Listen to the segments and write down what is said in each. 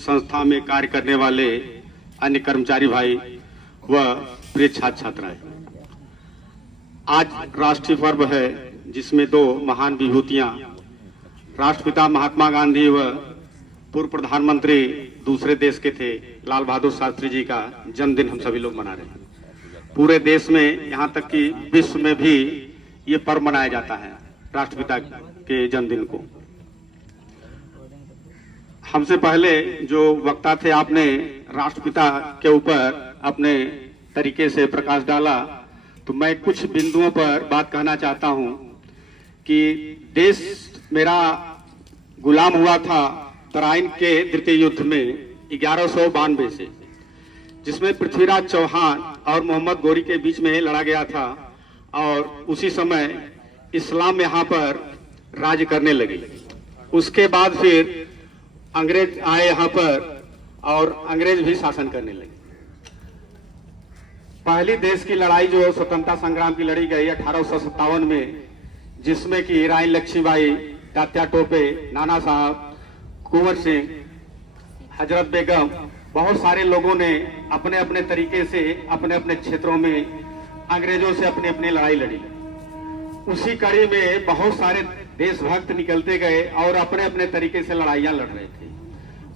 संस्था में कार्य करने वाले अन्य कर्मचारी भाई व प्रिय छात्र छात्राएं, आज राष्ट्रीय पर्व है जिसमें दो महान विभूतियां राष्ट्रपिता महात्मा गांधी व पूर्व प्रधानमंत्री दूसरे देश के थे लाल बहादुर शास्त्री जी का जन्मदिन हम सभी लोग मना रहे हैं। पूरे देश में, यहाँ तक कि विश्व में भी ये पर्व मनाया जाता है राष्ट्रपिता के जन्मदिन को। हमसे पहले जो वक्ता थे, आपने राष्ट्रपिता के ऊपर अपने तरीके से प्रकाश डाला, तो मैं कुछ बिंदुओं पर बात कहना चाहता हूं कि देश मेरा गुलाम हुआ था तराइन के द्वितीय युद्ध में 1192 से, जिसमें पृथ्वीराज चौहान और मोहम्मद गोरी के बीच में लड़ा गया था और उसी समय इस्लाम यहाँ पर राज करने लगी। उसके बाद फिर अंग्रेज आए यहाँ पर और अंग्रेज भी शासन करने लगे। पहली देश की लड़ाई जो स्वतंत्रता संग्राम की लड़ी गई 1857 में, जिसमें कि रानी लक्ष्मीबाई, तात्या टोपे, नाना साहब, कुंवर सिंह, हजरत बेगम, बहुत सारे लोगों ने अपने अपने तरीके से अपने अपने क्षेत्रों में अंग्रेजों से अपनी अपनी लड़ाई लड़ी। उसी कड़ी में बहुत सारे देशभक्त निकलते गए और अपने अपने तरीके से लड़ाइयां लड़ रहे थे।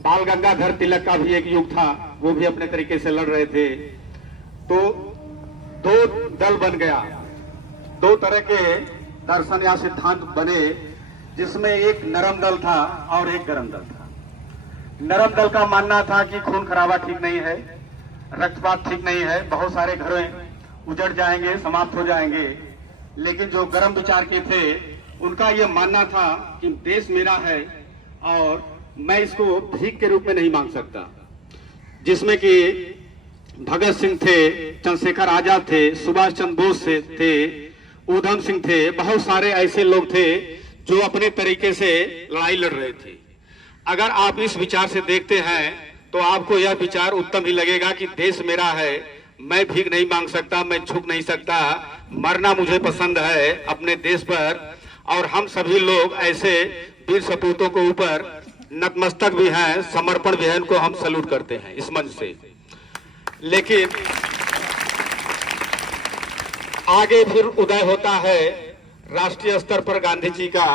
बाल गंगाधर तिलक का भी एक युग था, वो भी अपने तरीके से लड़ रहे थे। तो दो दल बन गया, दो तरह के दर्शन या सिद्धांत बने, जिसमें एक नरम दल था और एक गरम दल था। नरम दल का मानना था कि खून खराबा ठीक नहीं है, रक्तपात ठीक नहीं है, बहुत सारे घरों उजड़ जाएंगे, समाप्त हो जाएंगे। लेकिन जो गरम विचार के थे, उनका यह मानना था कि देश मेरा है और मैं इसको भीख के रूप में नहीं मांग सकता। जिसमें कि भगत सिंह थे, चंद्रशेखर आजाद थे, सुभाष चंद्र बोस थे, उधम सिंह थे, बहुत सारे ऐसे लोग थे जो अपने तरीके से लड़ाई लड़ रहे थे। अगर आप इस विचार से देखते हैं तो आपको यह विचार उत्तम ही लगेगा कि देश मेरा है, मैं भीख नहीं मांग सकता, मैं झुक नहीं सकता, मरना मुझे पसंद है अपने देश पर। और हम सभी लोग ऐसे वीर सपूतों के ऊपर नतमस्तक भी हैं, समर्पण भी है, इनको हम सैल्यूट करते हैं इस मंच से। लेकिन आगे फिर उदय होता है राष्ट्रीय स्तर पर गांधी जी का।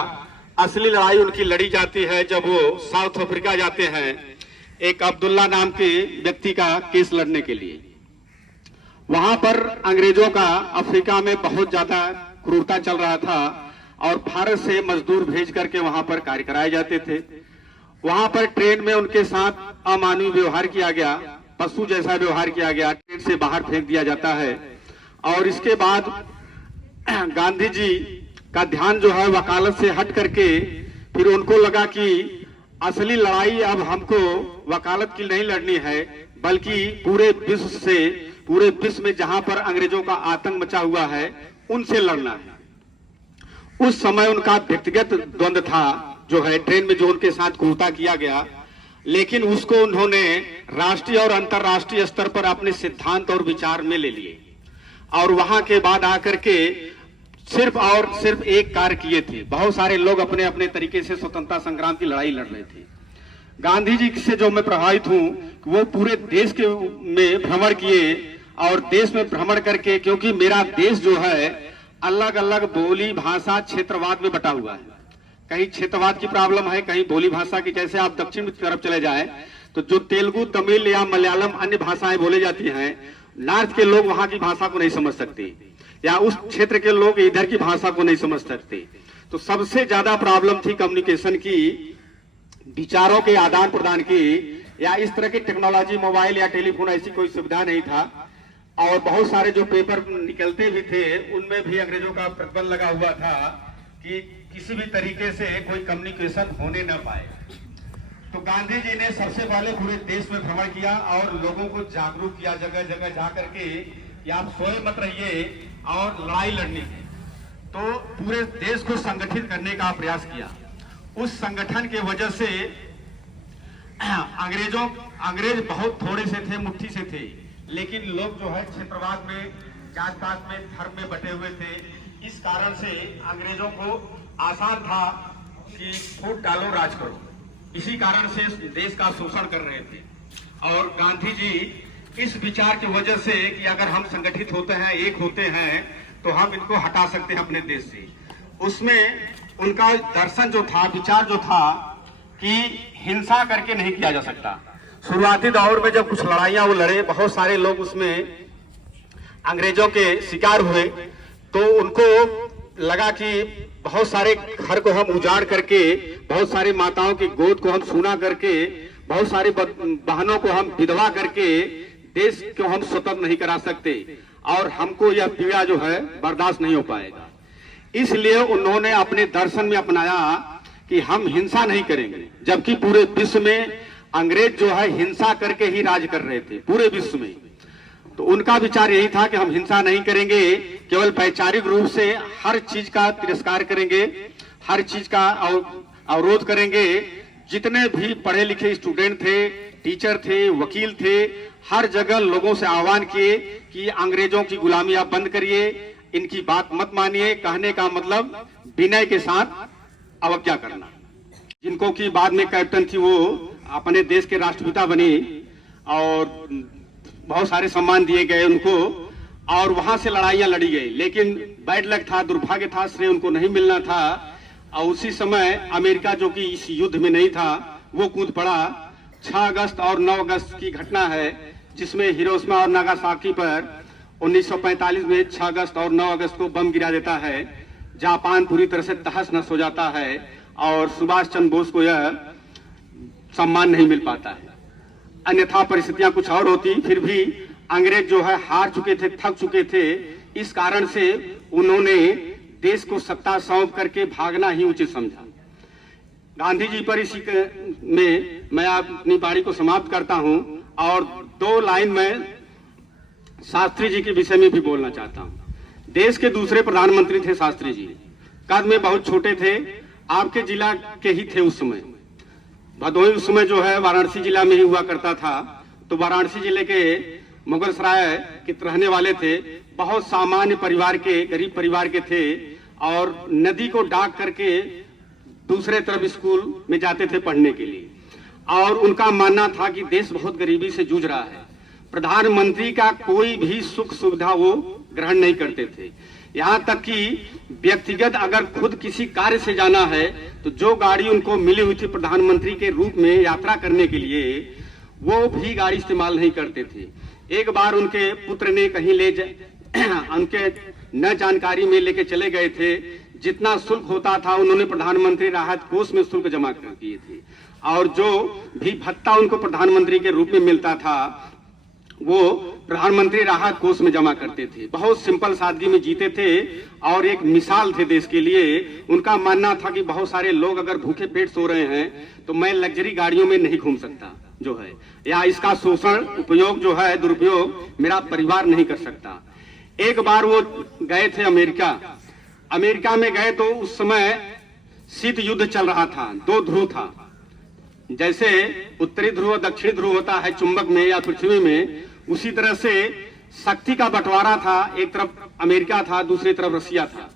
असली लड़ाई उनकी लड़ी जाती है जब वो साउथ अफ्रीका जाते हैं एक अब्दुल्ला नाम के व्यक्ति का केस लड़ने के लिए। वहां पर अंग्रेजों का अफ्रीका में बहुत ज्यादा क्रूरता चल रहा था और भारत से मजदूर भेज करके वहां पर कार्य कराए जाते थे। वहां पर ट्रेन में उनके साथ अमानवीय व्यवहार किया गया, पशु जैसा व्यवहार किया गया, ट्रेन से बाहर फेंक दिया जाता है। और इसके बाद गांधी जी का ध्यान जो है वकालत से हट करके फिर उनको लगा कि असली लड़ाई अब हमको वकालत की नहीं लड़नी है, बल्कि पूरे विश्व में जहां पर अंग्रेजों का आतंक मचा हुआ है उनसे लड़ना है। उस समय उनका व्यक्तिगत द्वंद्व था जो है ट्रेन में जो उनके साथ क्रूरता किया गया, लेकिन उसको उन्होंने राष्ट्रीय और अंतर्राष्ट्रीय स्तर पर अपने सिद्धांत और विचार में ले लिए। और वहां के बाद आकर के सिर्फ और सिर्फ एक कार्य किए थे। बहुत सारे लोग अपने अपने तरीके से स्वतंत्रता संग्राम की लड़ाई लड़ रहे थे। गांधी जी से जो मैं प्रभावित हूं, वो पूरे देश के में भ्रमण किए और देश में भ्रमण करके, क्योंकि मेरा देश जो है अलग अलग बोली भाषा क्षेत्रवाद में बटा हुआ है। कहीं क्षेत्रवाद की प्रॉब्लम है, कहीं बोली भाषा की। जैसे आप दक्षिण की तरफ चले जाएं तो जो तेलुगु, तमिल या मलयालम अन्य भाषाएं बोली जाती हैं, नॉर्थ के लोग वहां की भाषा को नहीं समझ सकते, या उस क्षेत्र के लोग इधर की भाषा को नहीं समझ सकते। तो सबसे ज्यादा प्रॉब्लम थी कम्युनिकेशन की, विचारों के आदान प्रदान की, या इस तरह की टेक्नोलॉजी, मोबाइल या टेलीफोन ऐसी कोई सुविधा नहीं था। और बहुत सारे जो पेपर निकलते भी थे उनमें भी अंग्रेजों का प्रतिबंध लगा हुआ था कि किसी भी तरीके से कोई कम्युनिकेशन होने न पाए। तो गांधी जी ने सबसे पहले पूरे देश में भ्रमण किया और लोगों को जागरूक किया, जगह जगह जा करके कि आप सोए मत रहिए और लड़ाई लड़नी है। तो पूरे देश को संगठित करने का प्रयास किया। उस संगठन के वजह से अंग्रेज बहुत थोड़े से थे, मुट्ठी से थे, लेकिन लोग जो है क्षेत्रवाद में, जात पात में, धर्म में बटे हुए थे। इस कारण से अंग्रेजों को आसान था कि फूट डालो राज करो। इसी कारण से देश का शोषण कर रहे थे। और गांधी जी इस विचार की वजह से कि अगर हम संगठित होते हैं, एक होते हैं, तो हम इनको हटा सकते हैं अपने देश से। उसमें उनका दर्शन जो था, विचार जो था कि हिंसा करके नहीं किया जा सकता। शुरुआती दौर में जब कुछ लड़ाइयां वो लड़े, बहुत सारे लोग उसमें अंग्रेजों के शिकार हुए, तो उनको लगा कि बहुत सारे घर को हम उजाड़ करके, बहुत सारी माताओं की गोद को हम सूना करके, बहुत सारी बहनों को हम विधवा करके देश को हम स्वतंत्र नहीं करा सकते, और हमको यह पीड़ा जो है बर्दाश्त नहीं हो पाएगा। इसलिए उन्होंने अपने दर्शन में अपनाया कि हम हिंसा नहीं करेंगे, जबकि पूरे विश्व में अंग्रेज जो है हिंसा करके ही राज कर रहे थे पूरे विश्व में। तो उनका विचार यही था कि हम हिंसा नहीं करेंगे, केवल वैचारिक रूप से हर चीज का तिरस्कार करेंगे, हर चीज का अवरोध करेंगे। जितने भी पढ़े लिखे स्टूडेंट थे, टीचर थे, वकील थे, हर जगह लोगों से आह्वान किए कि अंग्रेजों की गुलामी आप बंद करिए, इनकी बात मत मानिए। कहने का मतलब विनय के साथ अवज्ञा करना। जिनको की बाद में कैप्टन थी, वो अपने देश के राष्ट्रपिता बनी और बहुत सारे सम्मान दिए गए उनको, और वहां से लड़ाइयां लड़ी गई। लेकिन बैड लक था, दुर्भाग्य था, श्रेय उनको नहीं मिलना था। और उसी समय अमेरिका जो कि इस युद्ध में नहीं था, वो कूद पड़ा। 6 अगस्त और 9 अगस्त की घटना है, जिसमें हिरोशिमा और नागासाकी पर 1945 में 6 अगस्त और 9 अगस्त को बम गिरा देता है। जापान पूरी तरह से तहस नहस हो जाता है और सुभाष चंद्र बोस को यह सम्मान नहीं मिल पाता है। अन्यथा परिस्थितियां कुछ और होती, फिर भी अंग्रेज जो है हार चुके थे, थक चुके थे। इस कारण से उन्होंने देश को सत्ता सौंप करके भागना ही उचित समझा। गांधी जी पर इसी में मैं अपनी वाणी को समाप्त करता हूं, और 2 लाइन में शास्त्री जी के विषय में भी बोलना चाहता हूं। देश के दूसरे प्रधानमंत्री थे शास्त्री जी। कद में बहुत छोटे थे, आपके जिला के ही थे उस समय। भदोही उस समय जो है वाराणसी जिला में ही हुआ करता था। तो वाराणसी जिले के मुगल सराय के रहने वाले थे, बहुत सामान्य परिवार के, गरीब परिवार के थे, और नदी को डाक करके दूसरे तरफ स्कूल में जाते थे पढ़ने के लिए। और उनका मानना था कि देश बहुत गरीबी से जूझ रहा है, प्रधानमंत्री का कोई भी सुख सुविधा वो ग्रहण नहीं करते थे। यहाँ तक कि व्यक्तिगत अगर खुद किसी कार्य से जाना है, तो जो गाड़ी उनको मिली हुई थी प्रधानमंत्री के रूप में यात्रा करने के लिए, वो भी गाड़ी इस्तेमाल नहीं करते थे। एक बार उनके पुत्र ने कहीं उनके न जानकारी में लेके चले गए थे। जितना शुल्क होता था उन्होंने प्रधानमंत्री राहत कोष में शुल्क जमा कर किए थे, और जो भी भत्ता उनको प्रधानमंत्री के रूप में मिलता था वो प्रधानमंत्री राहत कोष में जमा करते थे। बहुत सिंपल सादगी में जीते थे और एक मिसाल थे देश के लिए। उनका मानना था कि बहुत सारे लोग अगर भूखे पेट सो रहे हैं, तो मैं लग्जरी गाड़ियों में नहीं घूम सकता जो है, या इसका शोषण, उपयोग जो है, दुरुपयोग मेरा परिवार नहीं कर सकता। एक बार वो गए थे अमेरिका में गए, तो उस समय शीत युद्ध चल रहा था। 2 ध्रुव था, जैसे उत्तरी ध्रुव दक्षिणी ध्रुव होता है चुंबक में या पृथ्वी में, उसी तरह से शक्ति का बंटवारा था। एक तरफ अमेरिका था, दूसरी तरफ रसिया था।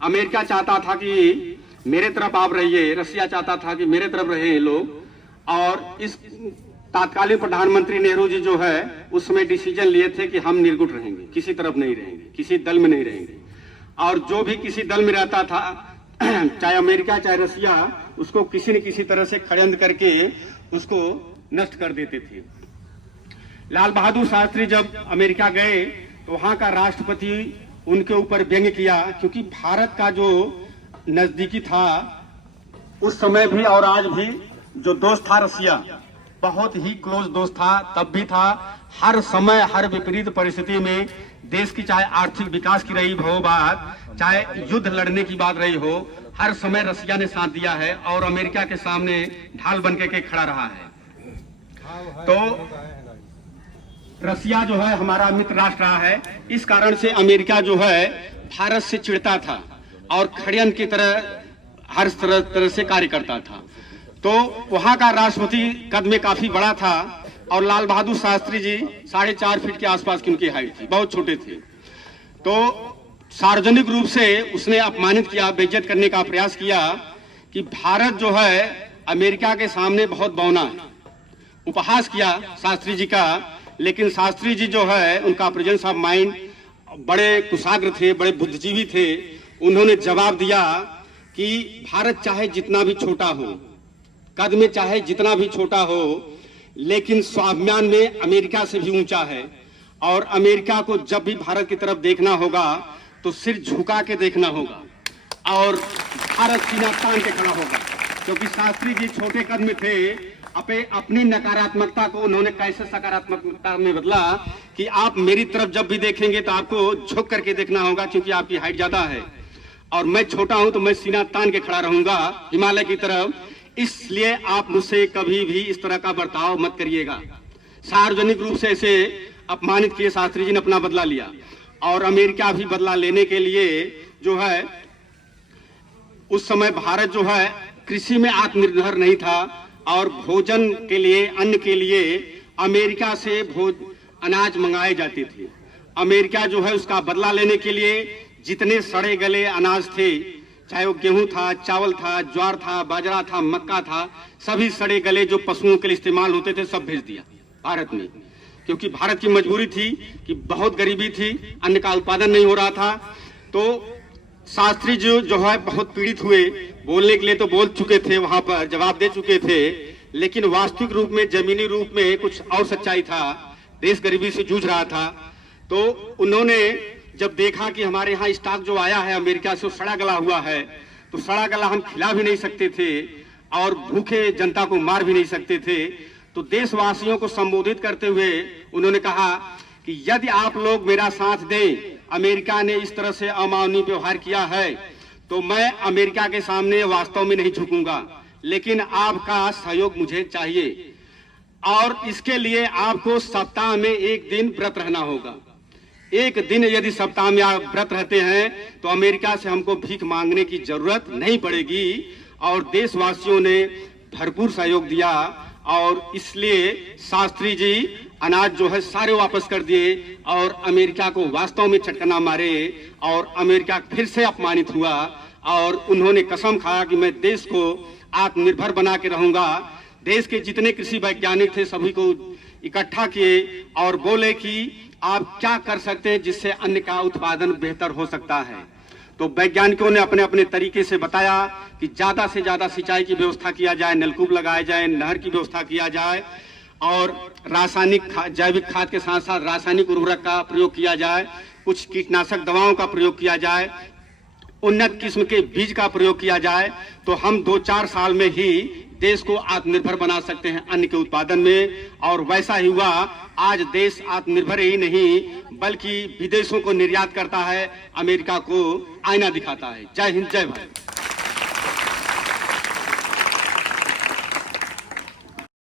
अमेरिका चाहता था कि मेरे तरफ आप रहिए, रसिया चाहता था कि मेरे तरफ रहे लोग। और इस तात्कालीन प्रधानमंत्री नेहरू जी जो है उस समय डिसीजन लिए थे कि हम निर्गुट रहेंगे, किसी तरफ नहीं रहेंगे, किसी दल में नहीं रहेंगे। और जो भी किसी दल में रहता था, चाहे अमेरिका चाहे रसिया, उसको किसी न किसी तरह से षड्यंत्र करके उसको नष्ट कर देते थे। लाल बहादुर शास्त्री जब अमेरिका गए, तो वहां का राष्ट्रपति उनके ऊपर व्यंग्य किया, क्योंकि भारत का जो नजदीकी था उस समय भी और आज भी जो दोस्त था रसिया, बहुत ही क्लोज दोस्त था, तब भी था। हर समय हर विपरीत परिस्थिति में देश की चाहे आर्थिक विकास की रही हो बात, चाहे युद्ध लड़ने की बात रही हो, हर समय रसिया ने साथ दिया है और अमेरिका के सामने ढाल बनके के खड़ा रहा है। तो रसिया जो है हमारा मित्र राष्ट्र रहा है। इस कारण से अमेरिका जो है भारत से चिढ़ता था और षड्यंत्र की तरह हर तरह से कार्य करता था। तो वहां का राष्ट्रपति कद में काफी बड़ा था और लाल बहादुर शास्त्री जी 4.5 फीट के आसपास की उनकी हाइट थी, बहुत छोटे थे। तो सार्वजनिक रूप से उसने अपमानित किया, बेइज्जत करने का प्रयास किया कि भारत जो है अमेरिका के सामने बहुत बौना है। उपहास किया शास्त्री जी का, लेकिन शास्त्री जी जो है उनका प्रेजेंस ऑफ माइंड बड़े कुशाग्र थे, बड़े बुद्धिजीवी थे। उन्होंने जवाब दिया कि भारत चाहे जितना भी छोटा हो, कद में चाहे जितना भी छोटा हो, लेकिन स्वाभिमान में अमेरिका से भी ऊंचा है। और अमेरिका को जब भी भारत की तरफ देखना होगा तो सिर झुका के देखना होगा और भारत सीना तान के खड़ा होगा। क्योंकि शास्त्री जी छोटे कद में थे, अपनी नकारात्मकता को उन्होंने कैसे सकारात्मकता में बदला कि आप मेरी तरफ जब भी देखेंगे तो आपको झुक करके देखना होगा, क्योंकि आपकी हाइट ज्यादा है और मैं छोटा हूं तो मैं सीना तान के खड़ा रहूंगा हिमालय की तरफ। इसलिए आप मुझसे कभी भी इस तरह का बर्ताव मत करिएगा। सार्वजनिक रूप से ऐसे अपमानित किए शास्त्री जी ने अपना बदला लिया। और अमेरिका भी बदला लेने के लिए जो है, उस समय भारत जो है कृषि में आत्मनिर्भर नहीं था और भोजन के लिए, अन्न के लिए अमेरिका से अनाज मंगाए जाते थे। अमेरिका जो है उसका बदला लेने के लिए जितने सड़े गले अनाज थे, चाहे वो गेहूं था, चावल था, ज्वार था, बाजरा था, मक्का था, सभी सड़े गले जो पशुओं के लिए इस्तेमाल होते थे सब भेज दिया भारत में। क्योंकि भारत की मजबूरी थी कि बहुत गरीबी थी, अन्न का उत्पादन नहीं हो रहा था। तो शास्त्री जी जो है बहुत पीड़ित हुए। बोलने के लिए तो बोल चुके थे, वहां पर जवाब दे चुके थे, लेकिन वास्तविक रूप में, जमीनी रूप में कुछ और सच्चाई था। देश गरीबी से जूझ रहा था। तो उन्होंने जब देखा कि हमारे यहाँ स्टॉक जो आया है अमेरिका से वो सड़ा गला हुआ है, तो सड़ा गला हम खिला भी नहीं सकते थे और भूखे जनता को मार भी नहीं सकते थे। तो देशवासियों को संबोधित करते हुए उन्होंने कहा कि यदि आप लोग मेरा साथ दें, अमेरिका ने इस तरह से अमानवीय व्यवहार किया है तो मैं अमेरिका के सामने वास्तव में नहीं झुकूंगा, लेकिन आपका सहयोग मुझे चाहिए। और इसके लिए आपको सप्ताह में एक दिन व्रत रहना होगा। एक दिन यदि सप्ताह में आप व्रत रहते हैं तो अमेरिका से हमको भीख मांगने की जरूरत नहीं पड़ेगी। और देशवासियों ने भरपूर सहयोग दिया और इसलिए शास्त्री जी अनाज जो है सारे वापस कर दिए और अमेरिका को वास्तव में चटकना मारे और अमेरिका फिर से अपमानित हुआ। और उन्होंने कसम खाया कि मैं देश को आत्मनिर्भर बना के रहूंगा। देश के जितने कृषि वैज्ञानिक थे सभी को इकट्ठा किए और बोले कि आप क्या कर सकते हैं जिससे अन्न का उत्पादन बेहतर हो सकता है। तो वैज्ञानिकों ने अपने अपने तरीके से बताया कि ज्यादा से ज्यादा सिंचाई की व्यवस्था किया जाए, नलकूप लगाए जाए, नहर की व्यवस्था किया जाए और रासायनिक जैविक खाद के साथ साथ रासायनिक उर्वरक का प्रयोग किया जाए, कुछ कीटनाशक दवाओं का प्रयोग किया जाए, उन्नत किस्म के बीज का प्रयोग किया जाए। तो हम 2-4 साल में ही देश को आत्मनिर्भर बना सकते हैं अन्न के उत्पादन में। और वैसा ही हुआ। आज देश आत्मनिर्भर ही नहीं बल्कि विदेशों को निर्यात करता है, अमेरिका को आईना दिखाता है। जय हिंद, जय भारत।